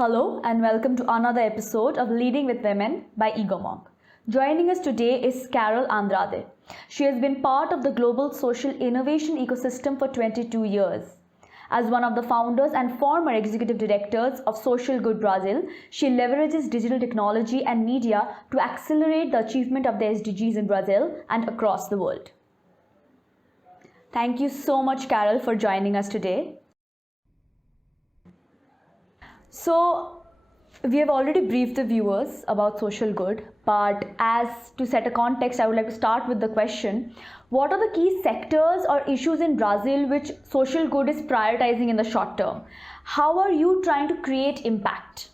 Hello and welcome to another episode of Leading with Women by EgoMonk. Joining us today is Carol Andrade. She has been part of the global social innovation ecosystem for 22 years. As one of the founders and former executive directors of Social Good Brazil, she leverages digital technology and media to accelerate the achievement of the SDGs in Brazil and across the world. Thank you so much, Carol, for joining us today. So, we have already briefed the viewers about social good, but as to set a context, I would like to start with the question: what are the key sectors or issues in Brazil which social good is prioritizing in the short term? How are you trying to create impact?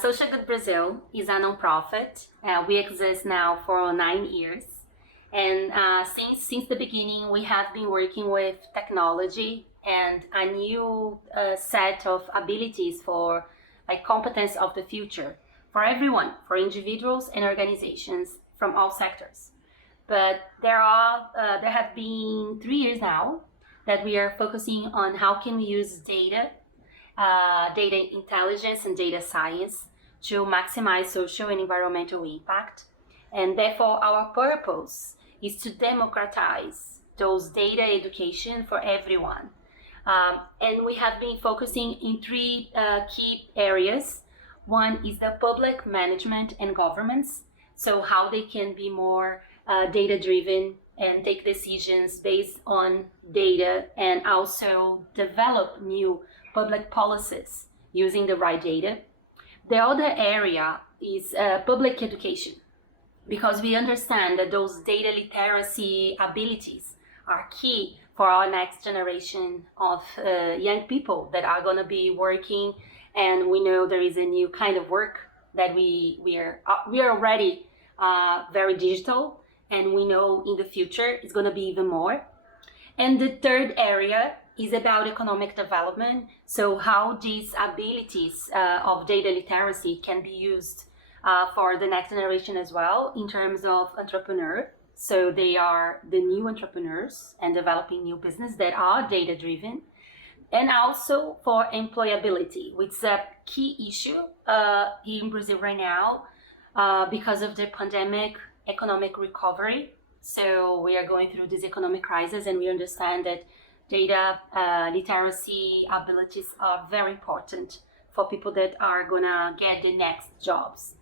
Social Good Brazil is a non-profit. We exist now for 9 years. And since the beginning, we have been working with technology and a new set of abilities for competence of the future for everyone, for individuals and organizations from all sectors. But there have been 3 years now that we are focusing on how can we use data intelligence and data science to maximize social and environmental impact. And therefore, our purpose is to democratize those data education for everyone. And we have been focusing in 3 key areas. One is the public management and governments, so how they can be more data-driven and take decisions based on data, and also develop new public policies using the right data. The other area is public education, because we understand that those data literacy abilities are key for our next generation of young people that are going to be working. And we know there is a new kind of work that we are already very digital, and we know in the future it's going to be even more. And the third area is about economic development. So how these abilities of data literacy can be used for the next generation as well in terms of entrepreneur. So they are the new entrepreneurs and developing new business that are data driven. And also for employability, which is a key issue here in Brazil right now because of the pandemic economic recovery. So we are going through this economic crisis, and we understand that data literacy abilities are very important for people that are gonna get the next jobs.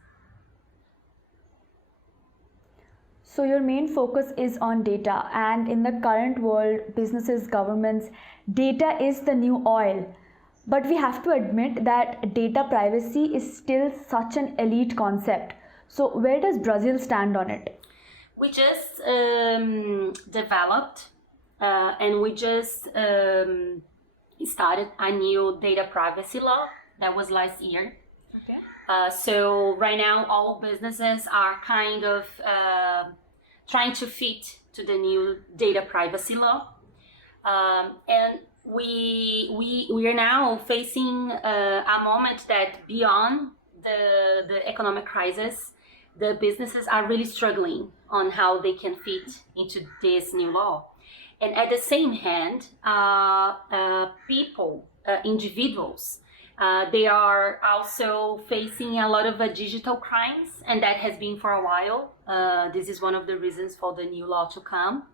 So your main focus is on data, and in the current world, businesses, governments, data is the new oil. But we have to admit that data privacy is still such an elite concept. So where does Brazil stand on it? We just developed and we just started a new data privacy law that was last year. Okay. So right now, all businesses are kind of trying to fit to the new data privacy law, and we are now facing a moment that beyond the economic crisis, the businesses are really struggling on how they can fit into this new law. And at the same hand, people, individuals, they are also facing a lot of digital crimes, and that has been for a while. This is one of the reasons for the new law to come.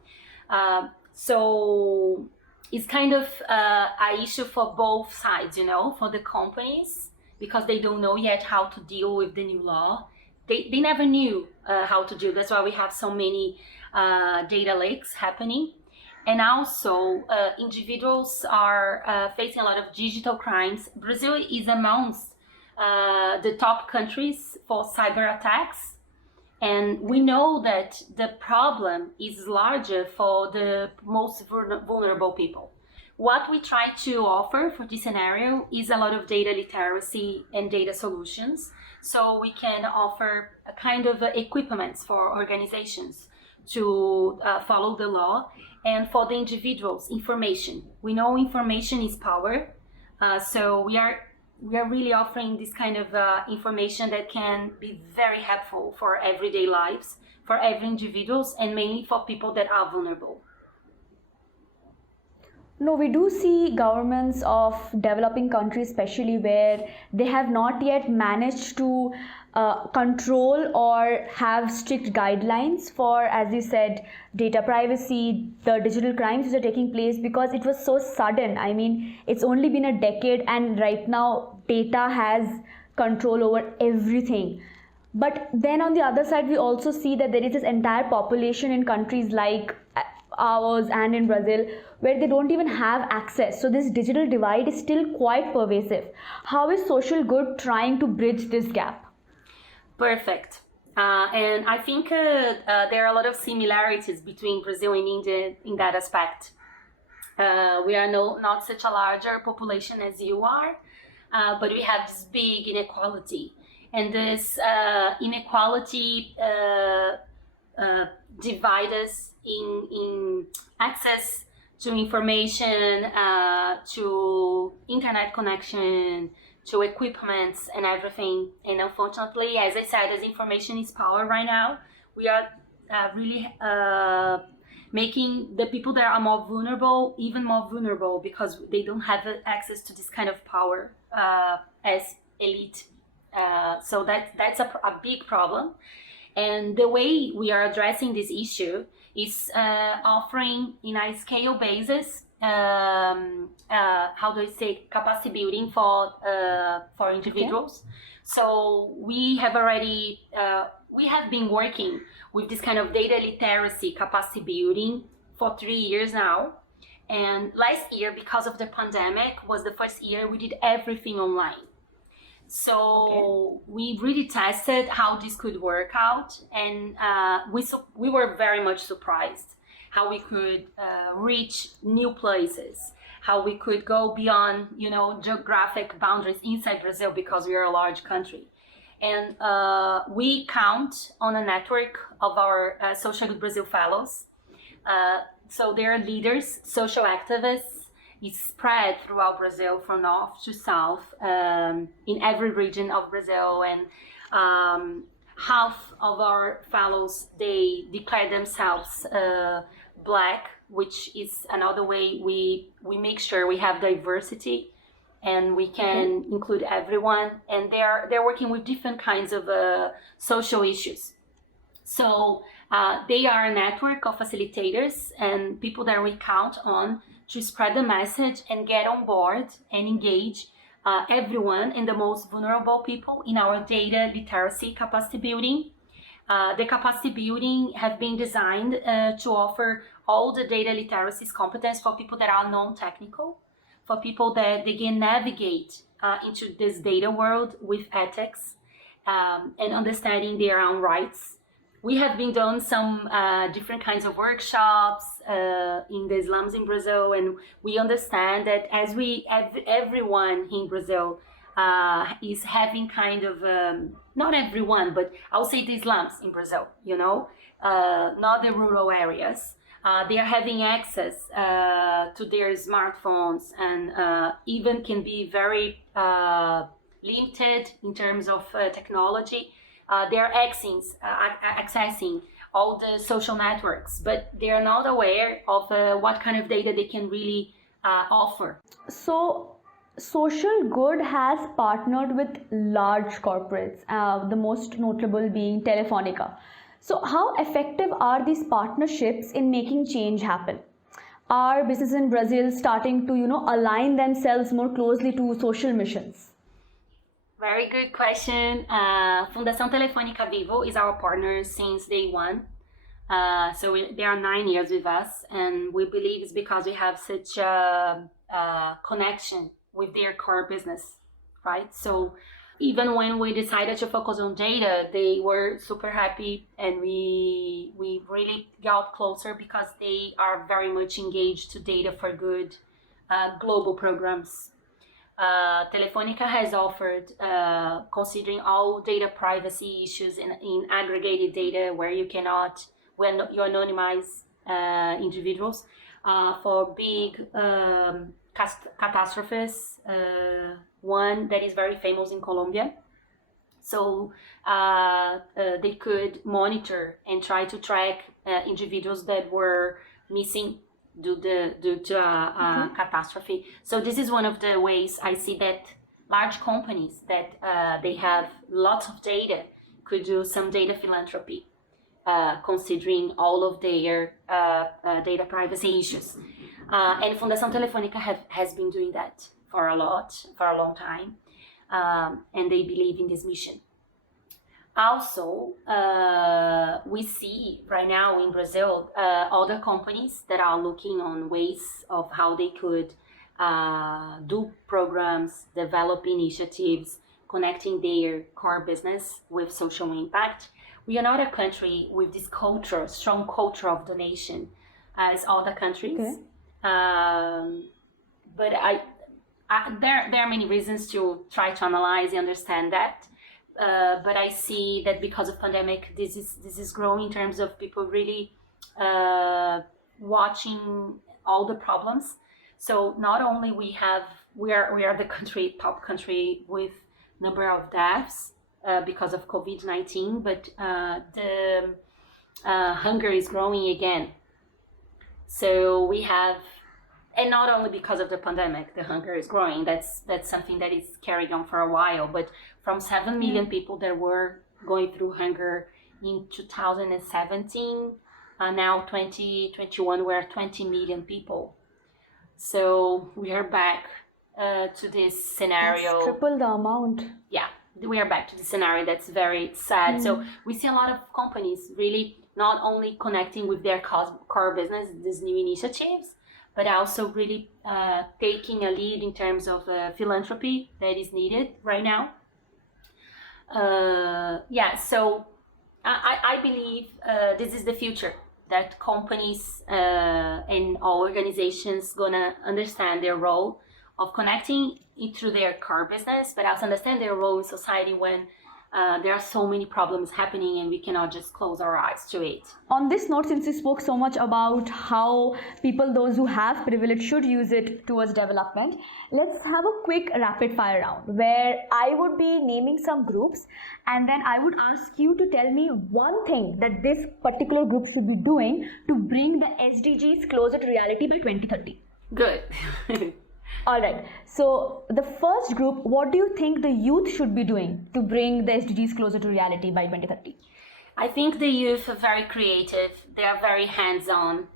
So it's kind of an issue for both sides, for the companies, because they don't know yet how to deal with the new law. They never knew how to do. That's why we have so many data leaks happening. And also, individuals are facing a lot of digital crimes. Brazil is amongst the top countries for cyber attacks. And we know that the problem is larger for the most vulnerable people. What we try to offer for this scenario is a lot of data literacy and data solutions. So we can offer a kind of equipments for organizations to follow the law, and for the individuals, information. We know information is power, so we are really offering this kind of information that can be very helpful for everyday lives, for every individuals, and mainly for people that are vulnerable. No, we do see governments of developing countries, especially where they have not yet managed to control or have strict guidelines for, as you said, data privacy, the digital crimes which are taking place because it was so sudden. I mean, it's only been a decade, and right now, data has control over everything. But then on the other side, we also see that there is this entire population in countries like ours and in Brazil where they don't even have access. So this digital divide is still quite pervasive. How is social good trying to bridge this gap? Perfect. And I think there are a lot of similarities between Brazil and India in that aspect. We are not such a larger population as you are, but we have this big inequality. And this inequality divide us in access to information, to internet connection, to equipments and everything. And unfortunately, as I said, as information is power right now, we are really making the people that are more vulnerable even more vulnerable because they don't have access to this kind of power as elite. So that's a big problem. And the way we are addressing this issue is offering in a scale basis, how do I say, capacity building for individuals. Okay. So we have been working with this kind of data literacy capacity building for 3 years now. And last year, because of the pandemic, was the first year we did everything online. So we really tested how this could work out, and we were very much surprised how we could reach new places, how we could go beyond, geographic boundaries inside Brazil because we are a large country. And we count on a network of our Social Good Brazil fellows. So they are leaders, social activists. It's spread throughout Brazil from north to south, in every region of Brazil, and half of our fellows, they declare themselves Black, which is another way we make sure we have diversity and we can include everyone. And they're working with different kinds of social issues. So they are a network of facilitators and people that we count on to spread the message and get on board and engage everyone and the most vulnerable people in our data literacy capacity building. The capacity building have been designed to offer all the data literacy competence for people that are non-technical, for people that they can navigate into this data world with ethics and understanding their own rights. We have been doing some different kinds of workshops in the slums in Brazil, and we understand that as everyone in Brazil is having kind of, not everyone, but I'll say the slums in Brazil, not the rural areas. They are having access to their smartphones and even can be very limited in terms of technology. They are accessing all the social networks, but they are not aware of what kind of data they can really offer. So, Social Good has partnered with large corporates, the most notable being Telefonica. So, how effective are these partnerships in making change happen? Are businesses in Brazil starting to, align themselves more closely to social missions? Very good question. Fundação Telefônica Vivo is our partner since day one. So they are 9 years with us, and we believe it's because we have such a connection with their core business, right? So even when we decided to focus on data, they were super happy, and we really got closer because they are very much engaged to data for good global programs. Telefonica has offered, considering all data privacy issues in aggregated data where you anonymize individuals for big catastrophes, one that is very famous in Colombia. So they could monitor and try to track individuals that were missing due to a catastrophe. So this is one of the ways I see that large companies that they have lots of data could do some data philanthropy, considering all of their data privacy issues. And Fundação Telefônica has been doing that for a long time, and they believe in this mission. Also, we see right now in Brazil other companies that are looking on ways of how they could do programs, develop initiatives, connecting their core business with social impact. We are not a country with this strong culture of donation as other countries. Okay. But there are many reasons to try to analyze and understand that. But I see that because of pandemic, this is growing in terms of people really watching all the problems. So not only we are the top country with number of deaths because of COVID-19, but the hunger is growing again. So we have, and not only because of the pandemic, the hunger is growing. That's something that is carrying on for a while. But from 7 million people that were going through hunger in 2017, now 2021, we're 20 million people. So we are back to this scenario. That's triple the amount. Yeah, we are back to the scenario that's very sad. So we see a lot of companies really not only connecting with their core business, these new initiatives, but also really taking a lead in terms of philanthropy that is needed right now. So I believe this is the future, that companies and all organizations gonna understand their role of connecting it through their core business, but also understand their role in society when there are so many problems happening and we cannot just close our eyes to it. On this note, since you spoke so much about how people, those who have privilege, should use it towards development, let's have a quick rapid fire round where I would be naming some groups and then I would ask you to tell me one thing that this particular group should be doing to bring the SDGs closer to reality by 2030. Good. All right. So the first group, what do you think the youth should be doing to bring the SDGs closer to reality by 2030? I think the youth are very creative. They are very hands-on.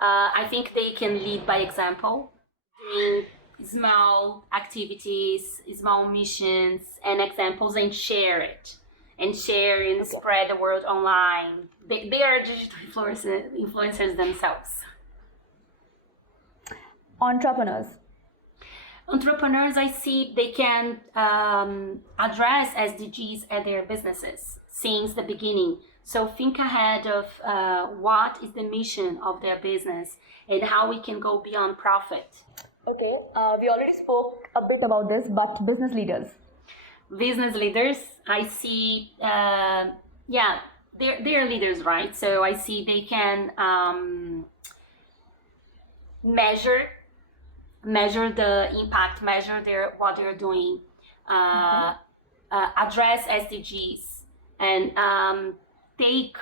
I think they can lead by example, doing small activities, small missions and examples, and share it. And share and spread the word online. They are digital influencers themselves. Entrepreneurs, I see they can address SDGs at their businesses since the beginning. So think ahead of what is the mission of their business and how we can go beyond profit. Okay, we already spoke a bit about this, but business leaders. Business leaders, I see, they're leaders, right? So I see they can measure the impact, measure what they're doing, address SDGs, and take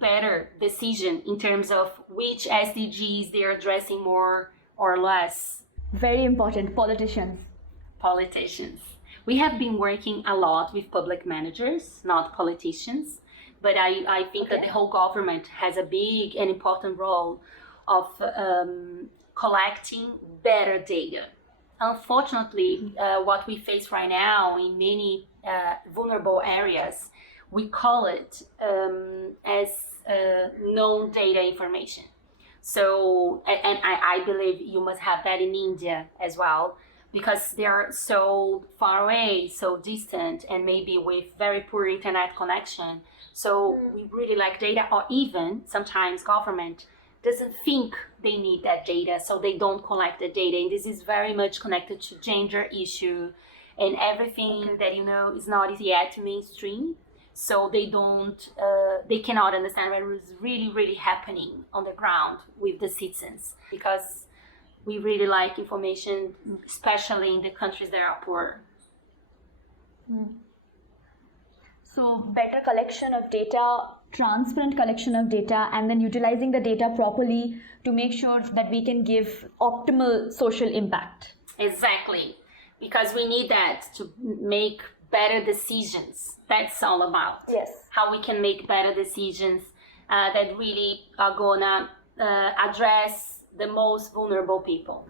better decision in terms of which SDGs they're addressing more or less. Very important. Politicians. We have been working a lot with public managers, not politicians, but I think that the whole government has a big and important role of collecting better data. Unfortunately, what we face right now in many vulnerable areas, we call it as known data information. So, and I believe you must have that in India as well, because they are so far away, so distant, and maybe with very poor internet connection. So we really like data, or even sometimes government doesn't think they need that data, so they don't collect the data. And this is very much connected to gender issue and everything that, is not yet mainstream. So they cannot understand what is really, really happening on the ground with the citizens, because we really like information, especially in the countries that are poor. So better collection of data transparent collection of data and then utilizing the data properly to make sure that we can give optimal social impact. Exactly, because we need that to make better decisions. That's all about. Yes. How we can make better decisions that really are gonna address the most vulnerable people.